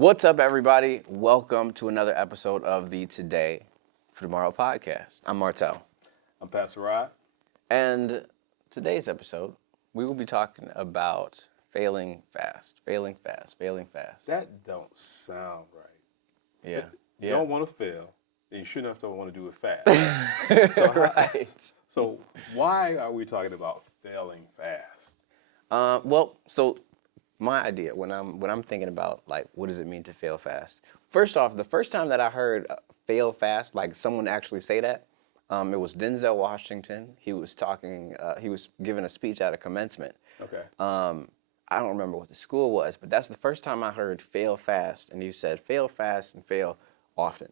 What's up, everybody? Welcome to another episode of the Today for Tomorrow podcast. I'm Martel. I'm Pastor Rod. And today's episode, we will be talking about failing fast. That don't sound right. Yeah. You don't want to fail, and you shouldn't have to want to do it fast. Right. So why are we talking about failing fast? So my idea when I'm thinking about like what does it mean to fail fast? First off, the first time that I heard fail fast, like someone actually say that, it was Denzel Washington. He was talking. He was giving a speech at a commencement. Okay. I don't remember what the school was, but that's the first time I heard fail fast, and he said fail fast and fail often.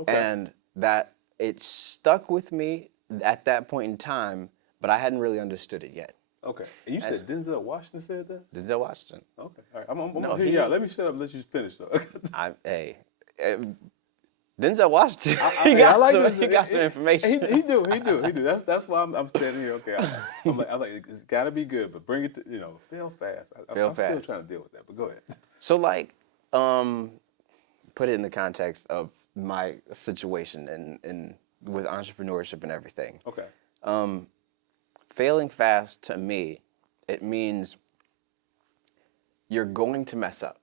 Okay. And that it stuck with me at that point in time, but I hadn't really understood it yet. Okay. And you said Denzel Washington said that? Denzel Washington. Okay. All right. I'm gonna hear you out. Let me shut up and let you finish though. Denzel Washington. He got some information. He do. That's why I'm standing here. Okay. I'm like, it's got to be good, but bring it to fail fast. I'm still trying to deal with that. But go ahead. So put it in the context of my situation and with entrepreneurship and everything. Okay. Failing fast to me, it means you're going to mess up.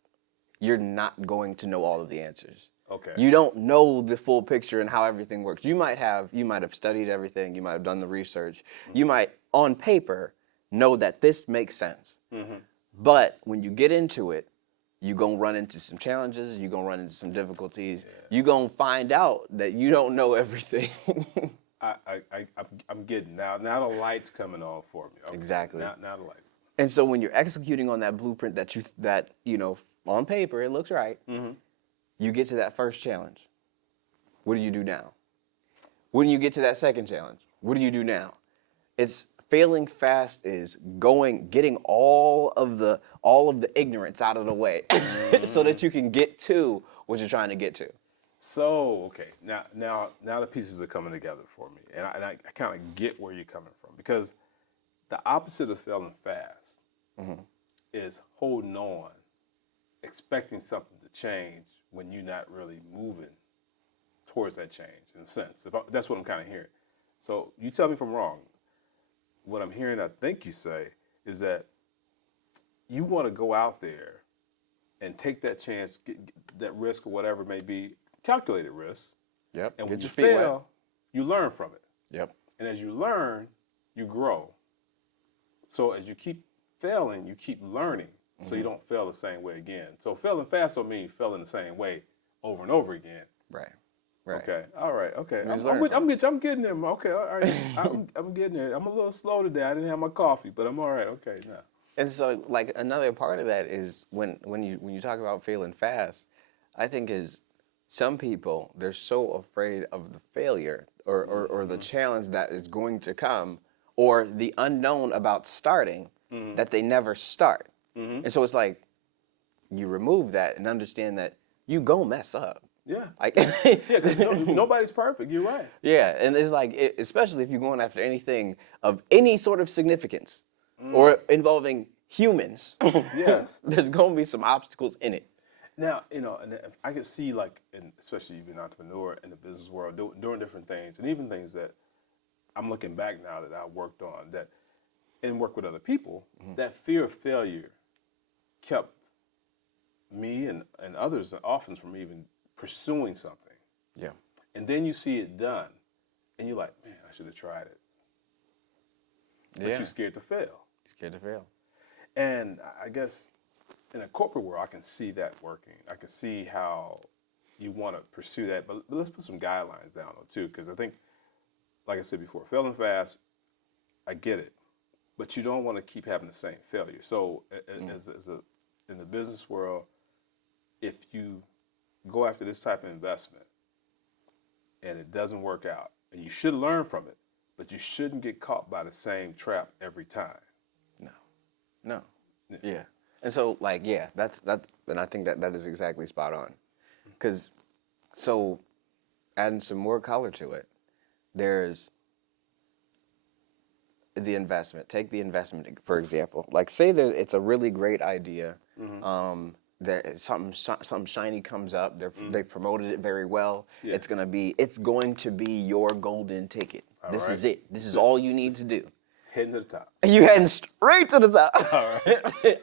You're not going to know all of the answers. Okay. You don't know the full picture and how everything works. You might have studied everything. You might have done the research. Mm-hmm. You might, on paper, know that this makes sense. Mm-hmm. But when you get into it, you're going to run into some challenges. You're going to run into some difficulties. Yeah. You're going to find out that you don't know everything. I'm getting now the light's coming on for me. Okay. Exactly. Now the lights. And so when you're executing on that blueprint that on paper it looks right, mm-hmm. you get to that first challenge. What do you do now? When you get to that second challenge, what do you do now? It's failing fast is getting all of the ignorance out of the way mm-hmm. so that you can get to what you're trying to get to. So, okay, now the pieces are coming together for me, and I kind of get where you're coming from, because the opposite of failing fast mm-hmm. is holding on, expecting something to change when you're not really moving towards that change, in a sense. That's what I'm kind of hearing. So you tell me if I'm wrong. What I'm hearing, I think you say, is that you want to go out there and take that chance, get that risk or whatever it may be, calculated risk. Yep. And when you fail, you learn from it. Yep. And as you learn, you grow. So as you keep failing, you keep learning, mm-hmm. so you don't fail the same way again. So failing fast don't mean failing the same way over and over again. Right. Okay. All right. Okay. I'm getting there. Okay. All right. I'm getting there. I'm a little slow today. I didn't have my coffee, but I'm all right. Okay. Now. And so, like, another part of that is when you talk about failing fast, I think is some people, they're so afraid of the failure or mm-hmm. the challenge that is going to come or the unknown about starting mm-hmm. that they never start. Mm-hmm. And so it's like you remove that and understand that you go mess up. Yeah. Like, because nobody's perfect. You're right. Yeah. And it's like, especially if you're going after anything of any sort of significance or involving humans, yes, there's going to be some obstacles in it. Now, and I can see, like, especially even an entrepreneur in the business world, doing different things, and even things that I'm looking back now that I worked on, and work with other people, mm-hmm. that fear of failure kept me and others often from even pursuing something. Yeah. And then you see it done, and you're like, man, I should have tried it. But you're scared to fail. Scared to fail. And I guess in a corporate world, I can see that working. I can see how you want to pursue that. But let's put some guidelines down, though, too, because I think, like I said before, failing fast, I get it. But you don't want to keep having the same failure. So in the business world, if you go after this type of investment and it doesn't work out, and you should learn from it, but you shouldn't get caught by the same trap every time. No. Yeah. And so, like, that's and I think that is exactly spot on. Because, so, adding some more color to it, there's the investment. Take the investment, for example. Like, say that it's a really great idea. Mm-hmm. something shiny comes up. They've promoted it very well. Yeah. It's going to be your golden ticket. This right. is it. This is all you need to do. Heading to the top. You heading straight to the top. All right.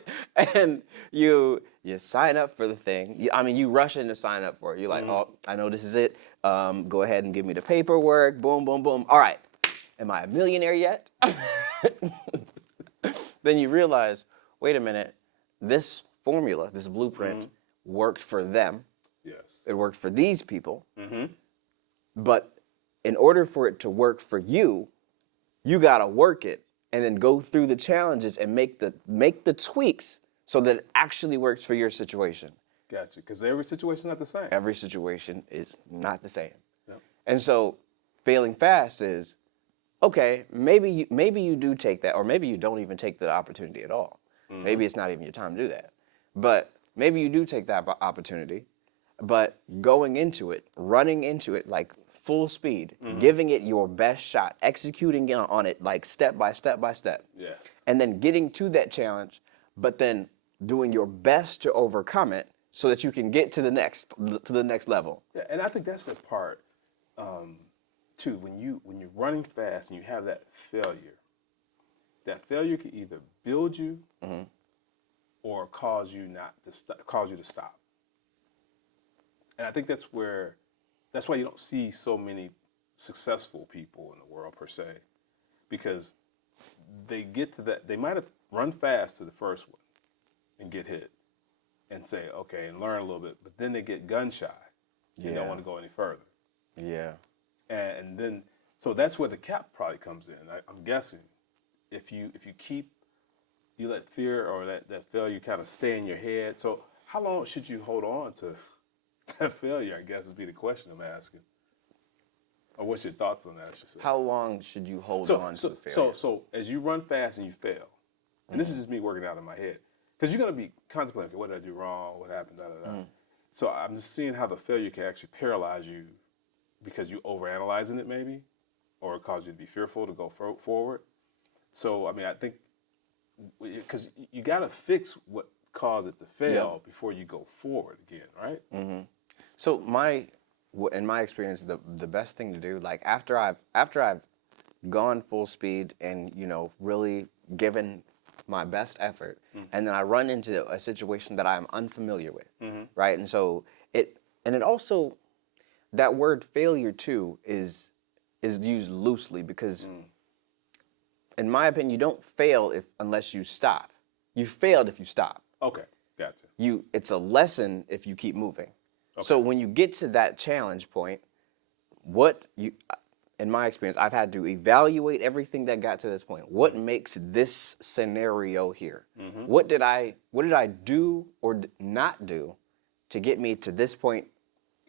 And you sign up for the thing. You rush in to sign up for it. You're like, oh, I know this is it. Go ahead and give me the paperwork. Boom, boom, boom. All right. Am I a millionaire yet? Then you realize, wait a minute, this formula, this blueprint worked for them. Yes. It worked for these people. But in order for it to work for you, you got to work it and then go through the challenges and make the tweaks so that it actually works for your situation. Gotcha. Because every situation is not the same. Every situation is not the same. Yep. And so failing fast is, okay, maybe you do take that, or maybe you don't even take the opportunity at all. Maybe it's not even your time to do that. But maybe you do take that opportunity, but going into it, running into it like full speed, giving it your best shot, executing on it like step by step by step. Yeah. And then getting to that challenge, but then doing your best to overcome it so that you can get to the next level. Yeah, and I think that's the part too. When you're running fast and you have that failure can either build you or cause you to stop. And I think that's why you don't see so many successful people in the world per se, because they get to that. They might have run fast to the first one and get hit and say, okay, and learn a little bit, but then they get gun shy and don't want to go any further. Yeah. And then, so that's where the cap probably comes in. I'm guessing if you let fear or that failure kind of stay in your head. So how long should you hold on to that failure, I guess, would be the question I'm asking. Or what's your thoughts on that, I should say? How long should you hold on to the failure? So as you run fast and you fail, and this is just me working out in my head, because you're going to be contemplating, okay, what did I do wrong? What happened? So I'm just seeing how the failure can actually paralyze you because you overanalyzing it maybe, or cause you to be fearful to go forward. So, I think, because you got to fix what caused it to fail before you go forward again, right? So in my experience, the best thing to do, like after I've gone full speed and really given my best effort, and then I run into a situation that I'm unfamiliar with, right? And so it also, that word failure too is used loosely because, in my opinion, you don't fail unless you stop. You failed if you stop. Okay, gotcha. It's a lesson if you keep moving. Okay. So when you get to that challenge point, in my experience, I've had to evaluate everything that got to this point. What makes this scenario here? What did I do or not do to get me to this point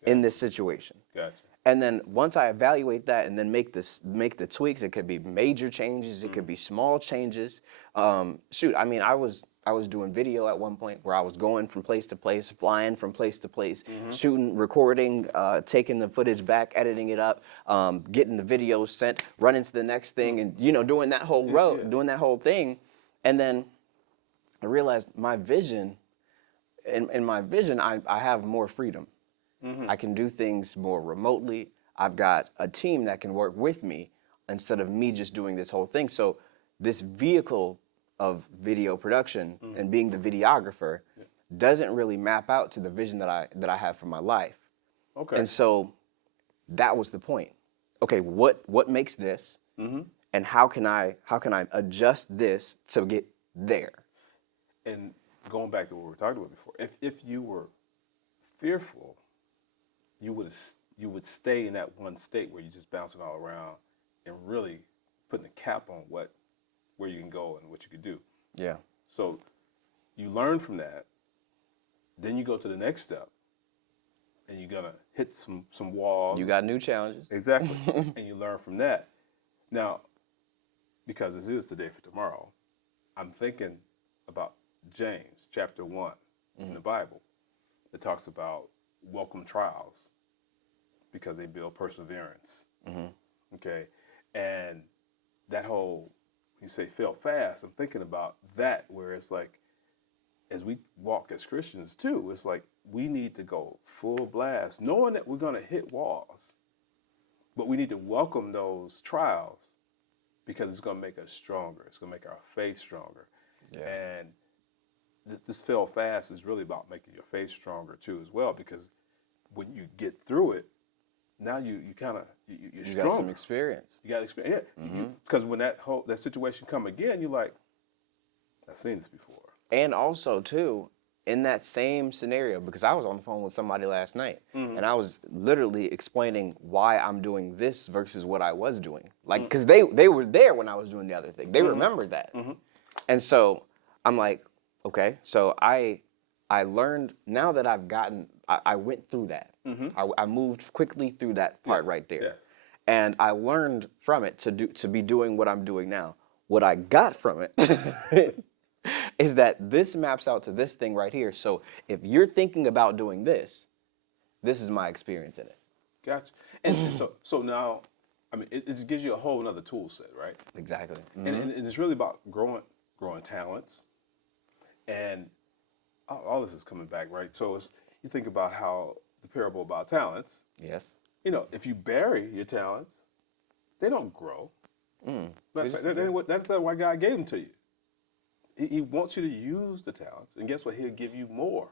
in this situation? Gotcha. And then once I evaluate that and then make the tweaks, it could be major changes, it could be small changes. I was doing video at one point where I was going from place to place, flying from place to place, shooting, recording, taking the footage back, editing it up, getting the videos sent, running to the next thing, and doing that whole doing that whole thing. And then I realized my vision, in my vision, I have more freedom. I can do things more remotely. I've got a team that can work with me instead of me just doing this whole thing. So this vehicle of video production and being the videographer doesn't really map out to the vision that I have for my life. Okay. And so that was the point. Okay, what makes this, and how can I adjust this to get there? And going back to what we were talking about before, if you were fearful, you would stay in that one state where you're just bouncing all around and really putting a cap on where you can go and what you can do. Yeah. So you learn from that, then you go to the next step, and you're gonna hit some walls. You got new challenges. Exactly. And you learn from that. Now, because this is Today for Tomorrow, I'm thinking about James chapter 1 in the Bible that talks about welcome trials because they build perseverance. Okay. And that whole, you say fail fast, I'm thinking about that where it's like as we walk as Christians too, it's like we need to go full blast, knowing that we're going to hit walls, but we need to welcome those trials because it's going to make us stronger. It's going to make our faith stronger. Yeah. And this FailFast is really about making your faith stronger too as well, because when you get through it, now you're stronger. You got some experience. You got experience, yeah. Because when that situation come again, you're like, I've seen this before. And also, too, in that same scenario, because I was on the phone with somebody last night, and I was literally explaining why I'm doing this versus what I was doing. Like, because they were there when I was doing the other thing. They remembered that. And so I'm like, okay, so I learned, now that I went through that. I moved quickly through that part right there. Yes. And I learned from it to be doing what I'm doing now. What I got from it is that this maps out to this thing right here. So if you're thinking about doing this, this is my experience in it. Gotcha. And so now, I mean, it just gives you a whole another tool set, right? Exactly. And it's really about growing talents. And all this is coming back, right? So you think about how the parable about talents. Yes. You know, if you bury your talents, they don't grow. That's why God gave them to you. He wants you to use the talents, and guess what? He'll give you more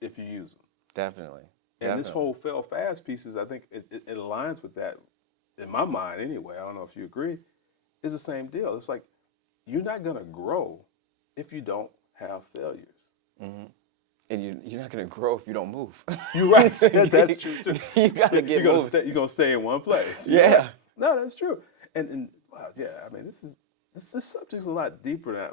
if you use them. Definitely. And this whole FailFast pieces, I think it aligns with that. In my mind, anyway, I don't know if you agree, is the same deal. It's like you're not going to grow if you don't have failures. And you're not going to grow if you don't move. You're right. That's true, too. You got to get moving. You're going to stay in one place. Yeah. No, that's true. And wow, yeah, I mean, this subject's a lot deeper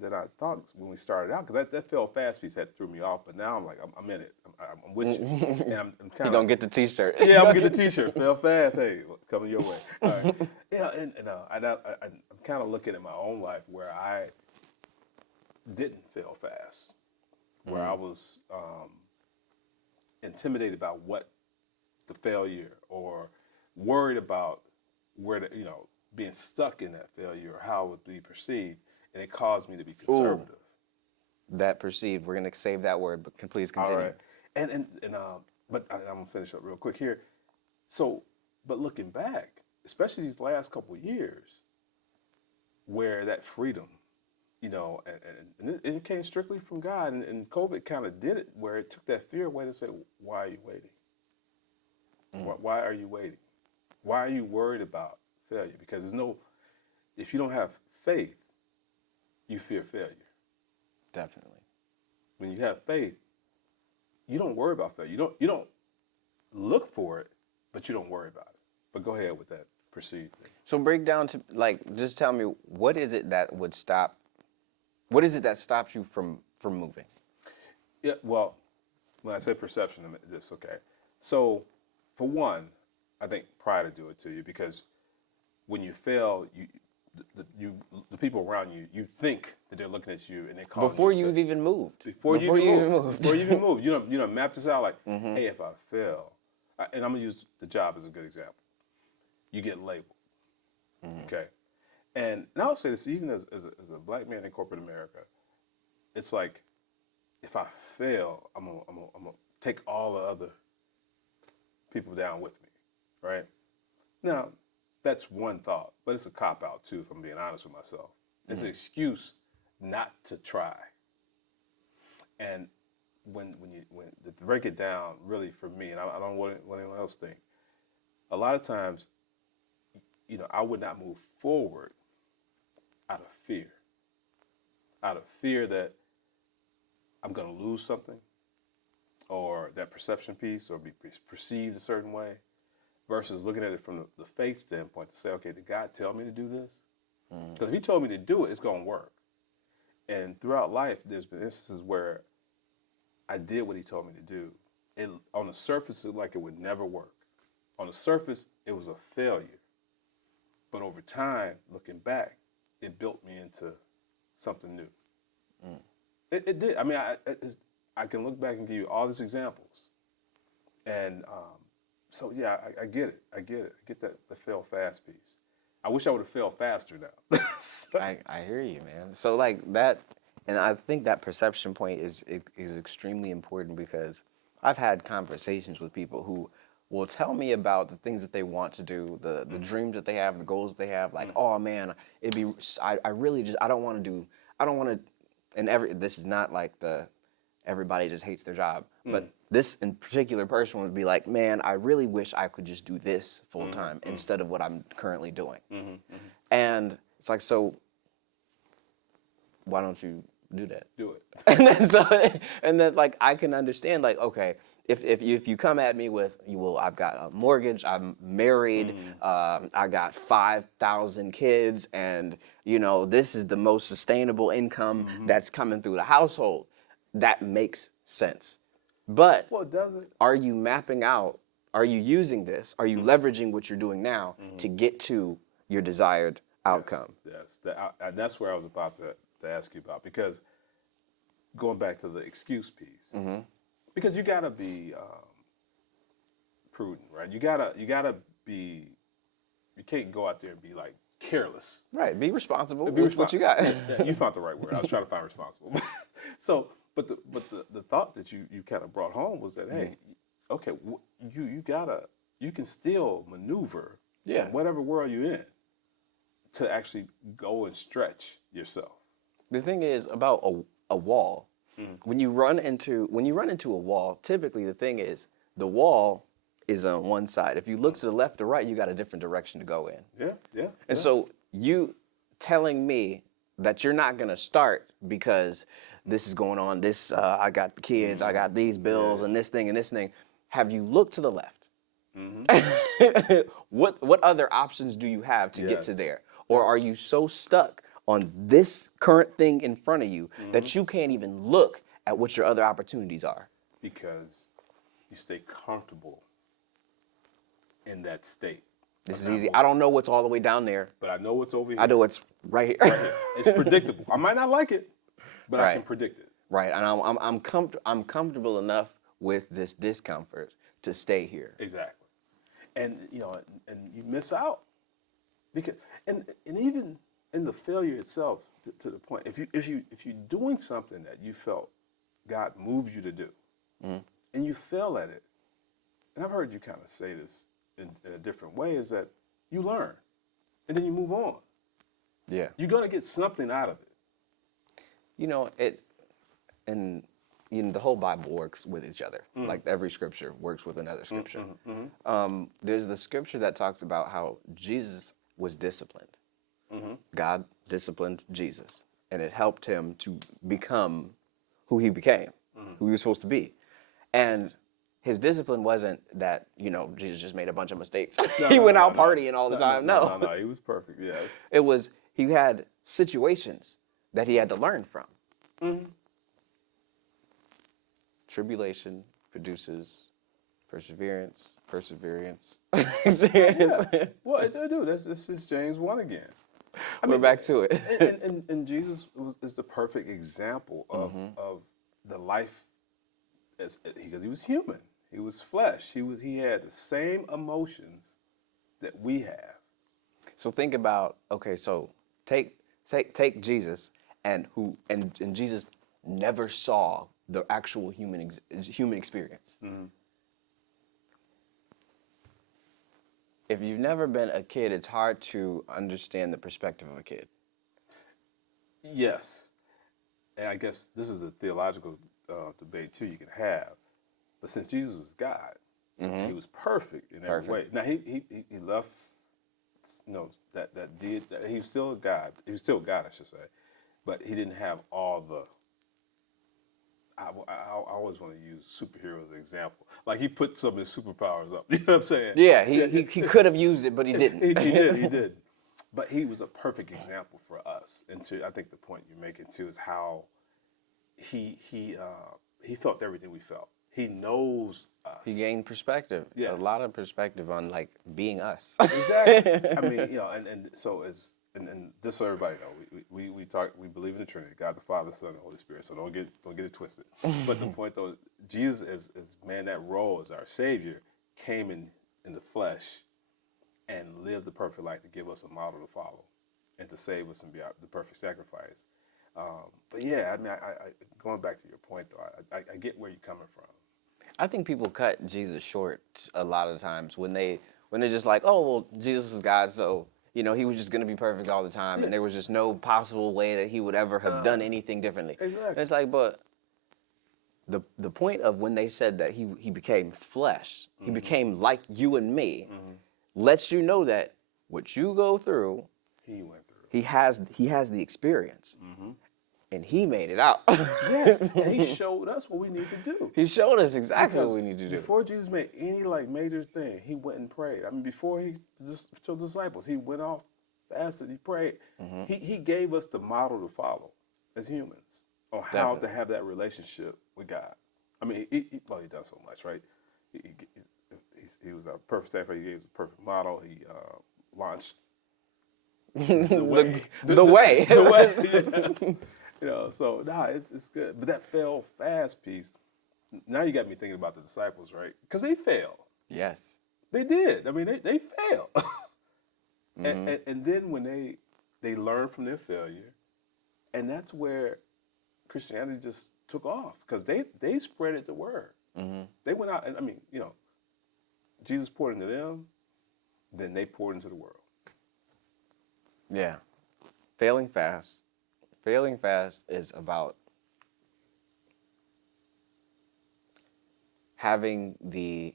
than I thought when we started out, because that FailFast piece had threw me off, but now I'm like, I'm in it. I'm with you. And I'm kind of. You're going to get the T-shirt. Yeah, I'm going to get the T-shirt. FailFast, hey, coming your way. All right. Yeah, and I'm kind of looking at my own life where I didn't fail fast, where I was intimidated about what the failure, or worried about where being stuck in that failure or how it would be perceived, and it caused me to be conservative. That perceived. We're going to save that word, but please continue. All right. But I'm going to finish up real quick here. So, but looking back, especially these last couple of years, where that freedom, and it came strictly from God, and COVID kind of did it, where it took that fear away to say, why are you waiting? Why are you waiting? Why are you worried about failure? Because if you don't have faith, you fear failure. Definitely. When you have faith, you don't worry about failure. You don't look for it, but you don't worry about it. But go ahead with that perceived thing. So break down to, just tell me, what is it that stops you from moving? Yeah, well, when I say perception, I mean this, okay. So, for one, I think pride will do it to you, because when you fail, the people around you, you think that they're looking at you, and they call before you've even moved. Before you even moved. You know, map this out like, hey, if I fail, and I'm gonna use the job as a good example. You get labeled, okay. And I'll say this, even as a black man in corporate America, it's like, if I fail, I'm gonna take all the other people down with me, right? Now, that's one thought, but it's a cop-out too, if I'm being honest with myself. It's an excuse not to try. And when to break it down, really for me, and I don't want anyone else to think, a lot of times, I would not move forward out of fear. Out of fear that I'm going to lose something, or that perception piece, or be perceived a certain way, versus looking at it from the faith standpoint to say, okay, did God tell me to do this? Because if he told me to do it, it's going to work. And throughout life, there's been instances where I did what he told me to do. On the surface, it looked like it would never work. On the surface, it was a failure. But over time, looking back, it built me into something new. It did. I mean, I can look back and give you all these examples. And so, yeah, I get it. I get that the fail fast piece. I wish I would have failed faster now. I hear you, man. So like that, And I think that perception point is extremely important because I've had conversations with people who will tell me about the things that they want to do, the dreams that they have, the goals that they have. Like, oh man, I really just, I don't want to, and this is not like everybody just hates their job. But this in particular person would be like, man, I really wish I could just do this full time instead of what I'm currently doing. And it's like, so why don't you do that? Do it. And then like I can understand, like, okay, if you come at me with, well, I've got a mortgage, I'm married, I got 5,000 kids, and this is the most sustainable income that's coming through the household. That makes sense. But Well, does it? are you mapping out? Are you using this? Are you leveraging what you're doing now to get to your desired outcome? Yes. That's where I was about to ask you about, because going back to the excuse piece, because you gotta be prudent, right? You gotta be. You can't go out there and be like careless. Right. Be responsible with what you got. Yeah, you found the right word. I was trying to find responsible. So, but the thought that you kind of brought home was that, hey, okay, you can still maneuver in whatever world you're in to actually go and stretch yourself. The thing is about a wall. When you run into a wall, typically the thing is the wall is on one side. If you look to the left or right, you got a different direction to go in. Yeah. And so you telling me that you're not gonna start because this is going on, I got the kids, I got these bills and this thing. Have you looked to the left? What other options do you have to get to there? Or are you so stuck on this current thing in front of you that you can't even look at what your other opportunities are? Because you stay comfortable in that state. This is easy. I don't know what's all the way down there, but I know what's over here. I know what's right here. Right here. It's predictable. I might not like it, but I can predict it. Right, and I'm comfortable enough with this discomfort to stay here. Exactly, and and you miss out because and even in the failure itself, to the point, if you're doing something that you felt God moves you to do, and you fail at it, and I've heard you kind of say this in a different way, is that you learn, and then you move on. Yeah, you're gonna get something out of it. And the whole Bible works with each other. Like every scripture works with another scripture. There's the scripture that talks about how Jesus was disciplined. God disciplined Jesus, and it helped him to become who he became, who he was supposed to be. And his discipline wasn't that, Jesus just made a bunch of mistakes. He went out partying all the time. No, he was perfect, yeah. It was, he had situations that he had to learn from. Tribulation produces perseverance. Experience. Well, I do. This is James 1 again. We're back to it. And Jesus is the perfect example of the life, because he was human. He was flesh. He had the same emotions that we have. So think about, okay, so take Jesus and Jesus never saw the actual human experience. If you've never been a kid, it's hard to understand the perspective of a kid. Yes. And I guess this is a theological debate too you can have. But since Jesus was God, he was perfect in every way. Now he left, that he was still God. He was still God, I should say. But he didn't have all the. I always want to use superheroes as an example. Like he put some of his superpowers up. You know what I'm saying? Yeah, he could have used it, but he didn't. he did. But he was a perfect example for us. And I think the point you're making too is how he felt everything we felt. He knows us. He gained perspective. Yes. A lot of perspective on like being us. Exactly. I mean, and so it's. And just so everybody know, we believe in the Trinity, God the Father, Son, and Holy Spirit. So don't get it twisted. But the point though, Jesus as man, that role as our Savior came in the flesh and lived the perfect life to give us a model to follow and to save us and be the perfect sacrifice. But yeah, I mean, going back to your point though, I get where you're coming from. I think people cut Jesus short a lot of times when they're just like, oh well, Jesus is God, so he was just gonna be perfect all the time, and there was just no possible way that he would ever have done anything differently. Exactly. And it's like, but the point of when they said that he became flesh, he became like you and me, lets you know that what you go through, He went through. he has the experience, and he made it out. Yes, and he showed us what we need to do. He showed us exactly what we need to do. Before Jesus made any major thing, he went and prayed. I mean, before he just showed the disciples, he went off, fasted, he prayed. He gave us the model to follow as humans on how to have that relationship with God. I mean, he done so much, right? He was a perfect sacrifice. He gave us a perfect model. He launched the way. The way. The way. Yes. So it's good. But that fail fast piece. Now you got me thinking about the disciples, right? Because they failed. Yes. They did. I mean, they failed. And then when they learned from their failure, and that's where Christianity just took off, because they spreaded the word. They went out, and I mean, Jesus poured into them, then they poured into the world. Yeah. Failing fast. Failing fast is about having the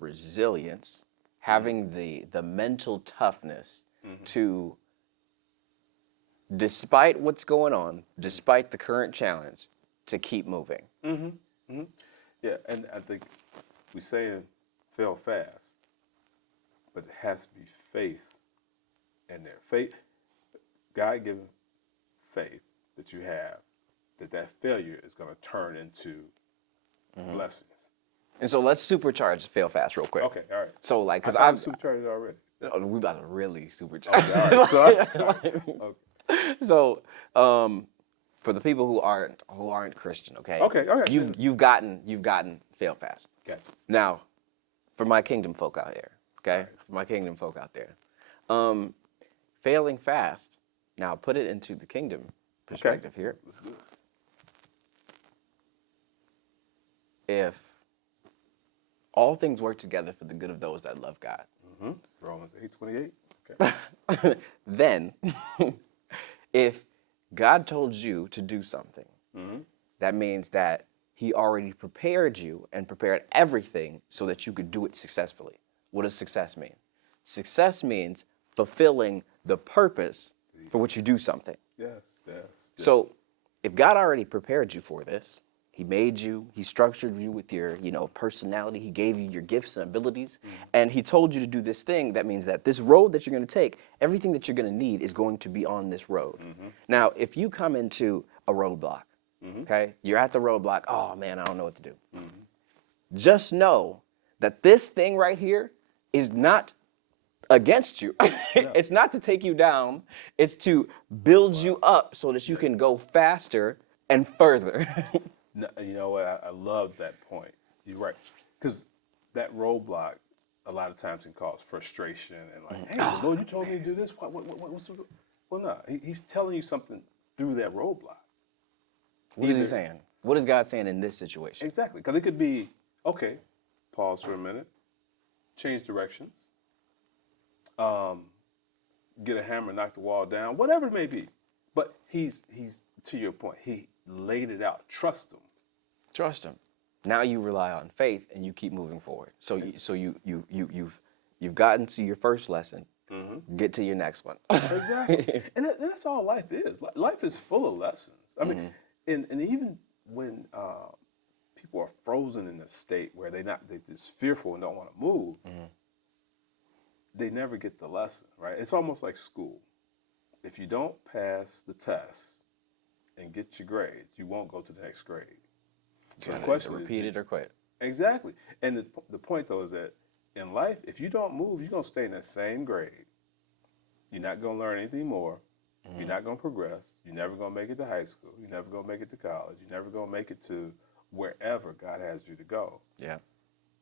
resilience, having the mental toughness to, despite what's going on, despite the current challenge, to keep moving. Yeah, and I think we say fail fast, but it has to be faith in there. Faith, God-given faith that you have, that failure is going to turn into blessings. And so let's supercharge fail fast real quick. Okay, all right. So because I've supercharged already. we about to really supercharge. Okay, all right. Okay. So, for the people who aren't Christian, okay? Okay, all right. You've gotten fail fast. Gotcha. Now, for my kingdom folk out there, okay? Right. For my kingdom folk out there, failing fast. Now, put it into the kingdom perspective here. If all things work together for the good of those that love God, Romans 8:28. Okay. then if God told you to do something, that means that he already prepared you and prepared everything so that you could do it successfully. What does success mean? Success means fulfilling the purpose for which you do something. Yes. So if God already prepared you for this, he made you, he structured you with your, personality, he gave you your gifts and abilities, and he told you to do this thing, that means that this road that you're going to take, everything that you're going to need is going to be on this road. Now, if you come into a roadblock, okay, you're at the roadblock, oh man, I don't know what to do. Just know that this thing right here is not against you. It's not to take you down, it's to build you up so that you can go faster and further. No, you know what? I love that point. You're right. Because that roadblock, a lot of times, can cause frustration and like, hey, Lord, you told me to do this. What's the... Well, no. He's telling you something through that roadblock. What is he saying? What is God saying in this situation? Exactly. Because it could be, okay, pause for a minute, change directions, get a hammer, knock the wall down, whatever it may be. But he's to your point, he laid it out. Trust him. Trust him. Now you rely on faith and you keep moving forward. So you've gotten to your first lesson. Get to your next one. Exactly. And that's all life is. Life is full of lessons. I mean, and even when people are frozen in a state where they're just fearful and don't want to move, they never get the lesson, right? It's almost like school. If you don't pass the test and get your grades, you won't go to the next grade. So the question is, repeat it or quit. Exactly. And the point, though, is that in life, if you don't move, you're going to stay in that same grade. You're not going to learn anything more. You're not going to progress. You're never going to make it to high school. You're never going to make it to college. You're never going to make it to wherever God has you to go. Yeah.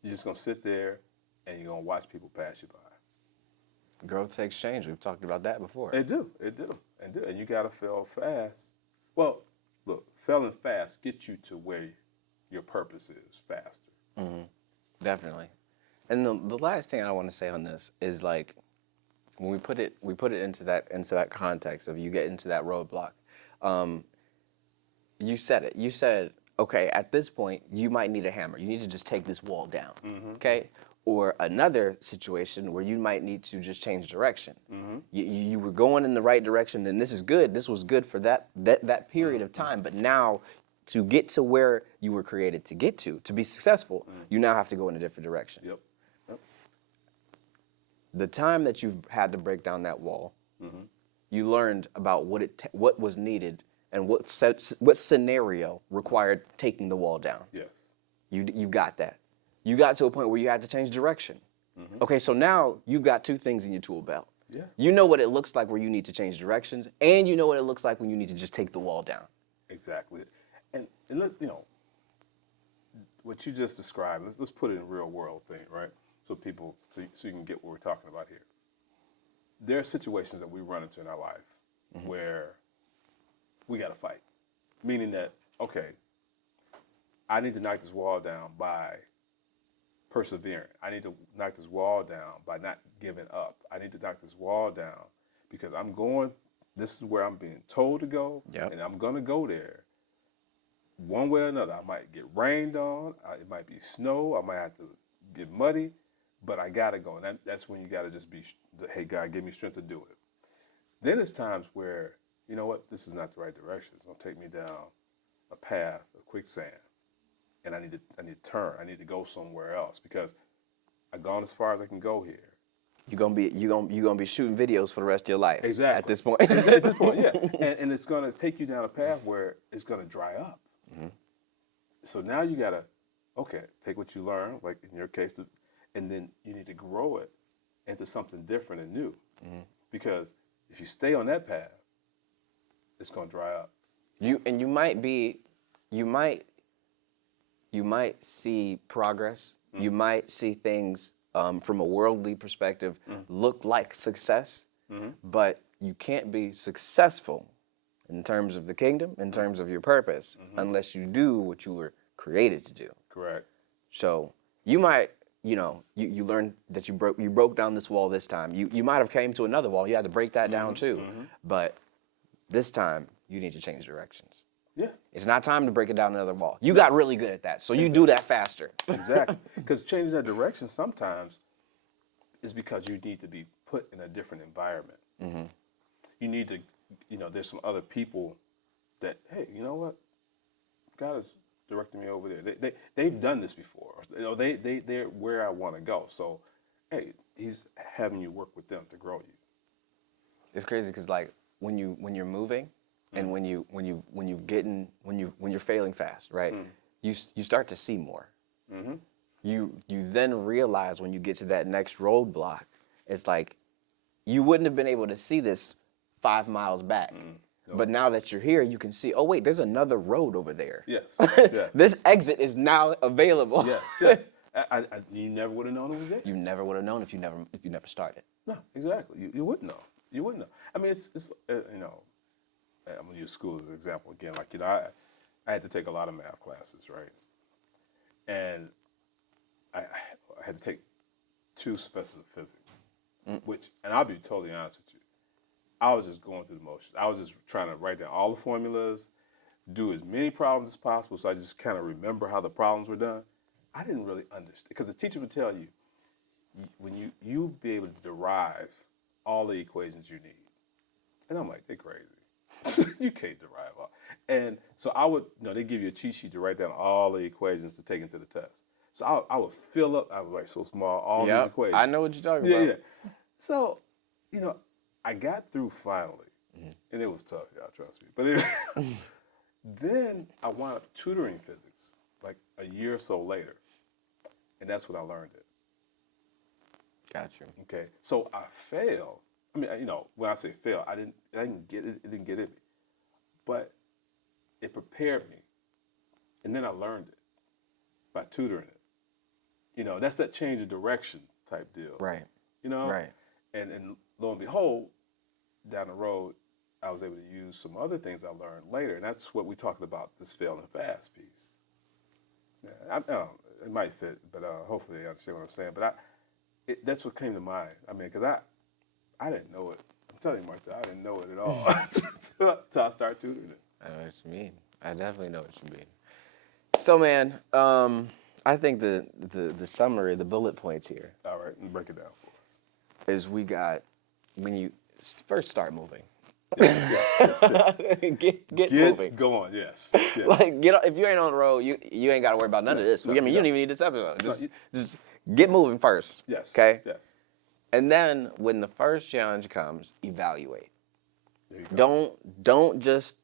You're just going to sit there and you're going to watch people pass you by. Growth takes change. We've talked about that before. It do. And you got to fail fast. Well, failing fast gets you to where your purpose is faster. Definitely. And the last thing I want to say on this is like when we put it into that context of you get into that roadblock. You said it. You said, okay, at this point you might need a hammer. You need to just take this wall down. Okay? Or another situation where you might need to just change direction. You were going in the right direction, and this is good. This was good for that period of time. But now, to get to where you were created to get to be successful, you now have to go in a different direction. Yep. The time that you've had to break down that wall, you learned about what was needed and what scenario required taking the wall down. Yes. You got that. You got to a point where you had to change direction. Okay, so now you've got two things in your tool belt. Yeah. You know what it looks like where you need to change directions, and you know what it looks like when you need to just take the wall down. Exactly. And let's, what you just described, let's put it in a real world thing, right? So you can get what we're talking about here. There are situations that we run into in our life where we got to fight. Meaning that, okay, I need to knock this wall down by persevering. I need to knock this wall down by not giving up. I need to knock this wall down because this is where I'm being told to go, and I'm going to go there. One way or another, I might get rained on, it might be snow, I might have to get muddy, but I got to go. And that's when you got to just be, hey, God, give me strength to do it. Then it's times where, you know what, this is not the right direction. It's going to take me down a path of quicksand. And I need to turn. I need to go somewhere else because I've gone as far as I can go here. You're gonna be shooting videos for the rest of your life. Exactly. At this point. At this point, yeah. And it's gonna take you down a path where it's gonna dry up. So now you gotta, take what you learn, like in your case, and then you need to grow it into something different and new. Because if you stay on that path, it's gonna dry up. You might see progress. You might see things from a worldly perspective look like success, but you can't be successful in terms of the kingdom, in terms of your purpose, unless you do what you were created to do. Correct. So you might, you learned that you broke down this wall this time. You might have came to another wall. You had to break that down too. But this time you need to change directions. Yeah. It's not time to break it down another wall. You got really good at that, so you do that faster. Exactly. Because changing that direction sometimes is because you need to be put in a different environment. You need to, there's some other people that, hey, you know what? God is directing me over there. They've done this before. They're where I want to go. So, hey, he's having you work with them to grow you. It's crazy because like when you're moving. And when you're failing fast, right? You start to see more. You then realize when you get to that next roadblock, it's like you wouldn't have been able to see this 5 miles back. But now that you're here, you can see, oh wait, there's another road over there. Yes. Yes. This exit is now available. Yes. You never would have known it was there. You never would have known if you never started. No, exactly. You wouldn't know. You wouldn't know. I mean, it's I'm gonna use school as an example again. Like, I had to take a lot of math classes, right? And I had to take 2 semesters of physics, and I'll be totally honest with you, I was just going through the motions. I was just trying to write down all the formulas, do as many problems as possible, so I just kind of remember how the problems were done. I didn't really understand, because the teacher would tell you, when you be able to derive all the equations you need. And I'm like, they're crazy. You can't derive all. And so I would, they give you a cheat sheet to write down all the equations to take into the test. So I would fill up, I was like so small, all these equations. I know what you're talking about. Yeah. So, I got through finally, and it was tough, y'all, trust me. But then I wound up tutoring physics like a year or so later, and that's when I learned it. Got you. Okay, so I failed. I mean, when I say fail, I didn't get it. It didn't get in me, but it prepared me, and then I learned it by tutoring it. That's that change of direction type deal. Right. Right. And lo and behold, down the road, I was able to use some other things I learned later, and that's what we talked about, this fail and fast piece. Yeah, it might fit, but hopefully you understand what I'm saying. But that's what came to mind. I mean, because I didn't know it. I'm telling you, Martha, I didn't know it at all until I started tutoring it. I know what you mean. I definitely know what you mean. So, man, I think the summary, the bullet points here. All right, and break it down for us. Is we got, when you first start moving. Yes. Get moving. Going, yes. Like, if you ain't on the road, you ain't got to worry about none of this. I mean, you don't even need this episode. Just get moving first. Yes. Okay? Yes. And then when the first challenge comes, evaluate. There you go. Don't just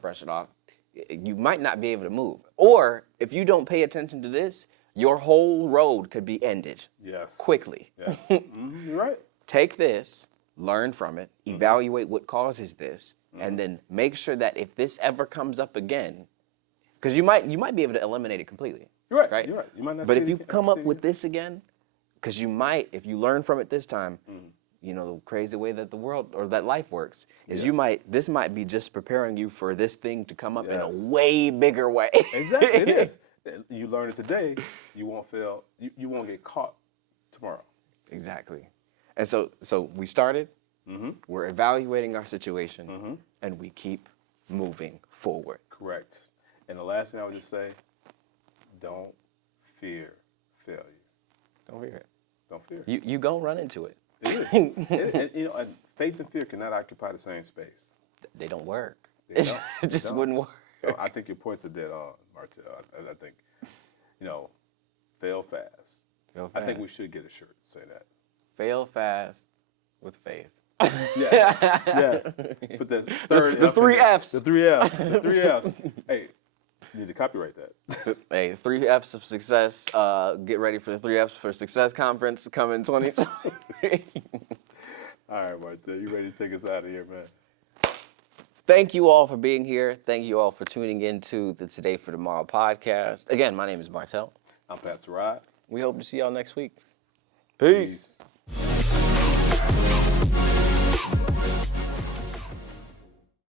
brush it off. You might not be able to move. Or if you don't pay attention to this, your whole road could be ended. Yes. Quickly. Yes. You're right. Take this, learn from it, evaluate what causes this, and then make sure that if this ever comes up again, because you might be able to eliminate it completely. You're right. Right? You're right. You might not. But see if it you again, come up with this again, because you might, if you learn from it this time, you know, the crazy way that the world or that life works is this might be just preparing you for this thing to come up in a way bigger way. Exactly, it is. You learn it today, you won't fail. You won't get caught tomorrow. Exactly. And so we started. We're evaluating our situation, and we keep moving forward. Correct. And the last thing I would just say, don't fear failure. Don't fear it. Don't fear. You gonna run into it. It is. And faith and fear cannot occupy the same space. They don't work. They don't. It just wouldn't work. So I think your points are dead on, Martel. I think, fail fast. Fail I think fast. we should get a shirt that say that. Fail fast with faith. Yes. Put that third The F three in there. Fs. The three Fs. Hey, you need to copyright that. Hey, 3 Fs of success. Get ready for the 3 Fs for Success Conference coming 2020. All right, Martel, you ready to take us out of here, man? Thank you all for being here. Thank you all for tuning into the Today for Tomorrow podcast. Again, my name is Martel. I'm Pastor Rod. We hope to see y'all next week. Peace. Peace.